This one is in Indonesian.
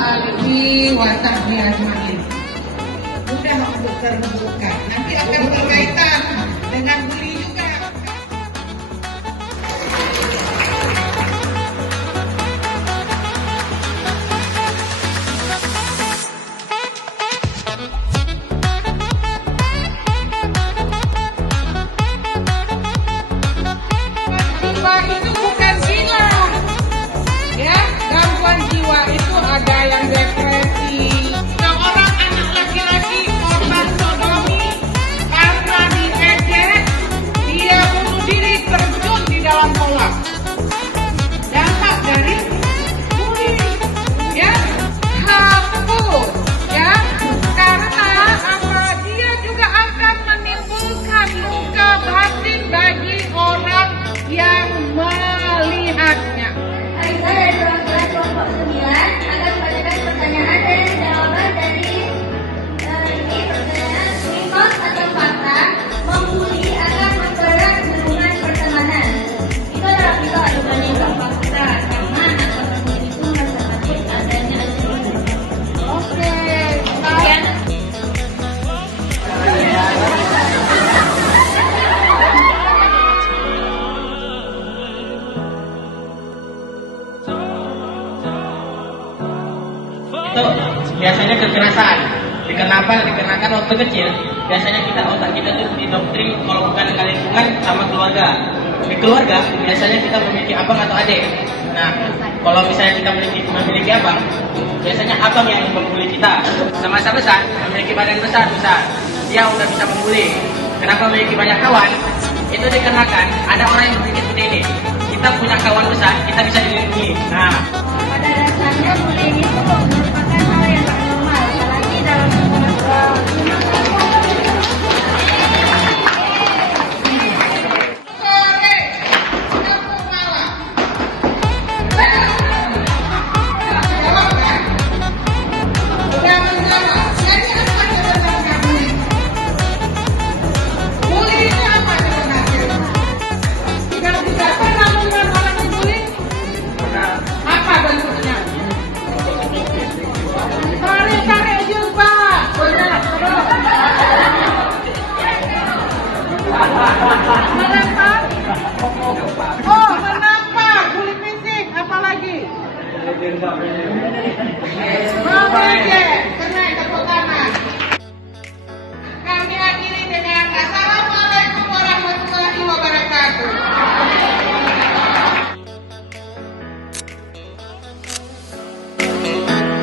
alihi wa sahbihi ajmain. Mudah untuk terbuka. Nanti akan berkaitan dengan bully juga. Jiwa itu bukan gila, ya. Gangguan jiwa itu ada yang depresi. Seorang anak laki-laki korban sodomi karena diejek, dia bunuh diri terjun di dalam kolam. Dampak dari bullying, ya, hapus, ya, karena apa? Dia juga akan menimbulkan luka batin bagi orang yang melihatnya. Baik, dari kelas kelompok 9 akan membacakan pertanyaan dan jawaban dari ini pertanyaan mitos atau fakta membuli akan mempererat hubungan pertemanan. Itu adalah mitos atau fakta karena akan membuli itu merasa takut adanya ancaman. Oke, Kemudian itu biasanya kekerasan dikenakan waktu kecil. Biasanya otak kita tuh didoktrin kalau bukan dengan lingkungan sama keluarga. Di keluarga biasanya kita memiliki abang atau adik. Nah, kalau misalnya kita memiliki abang, biasanya abang yang membuli kita. Semasa besar memiliki badan besar, dia udah bisa membuli. Kenapa memiliki banyak kawan? Itu dikarenakan ada orang yang berpikir seperti ini. Kita punya kawan besar, kita bisa dilindungi. Nah, pada dasarnya bullying itu merupakan hal yang tak normal, apalagi dalam lingkungan sekolah. sore, kamu malam. Jawab ya. Udah menjawab. Jadi apa sebenarnya bully? Bully itu apa sebenarnya? Tidak bisa pernah melihat orang dibully? Apa bentuknya? Tarik jilbab. Melempar? Oh, menampar, bully fisik, apalagi? Mengejek, kena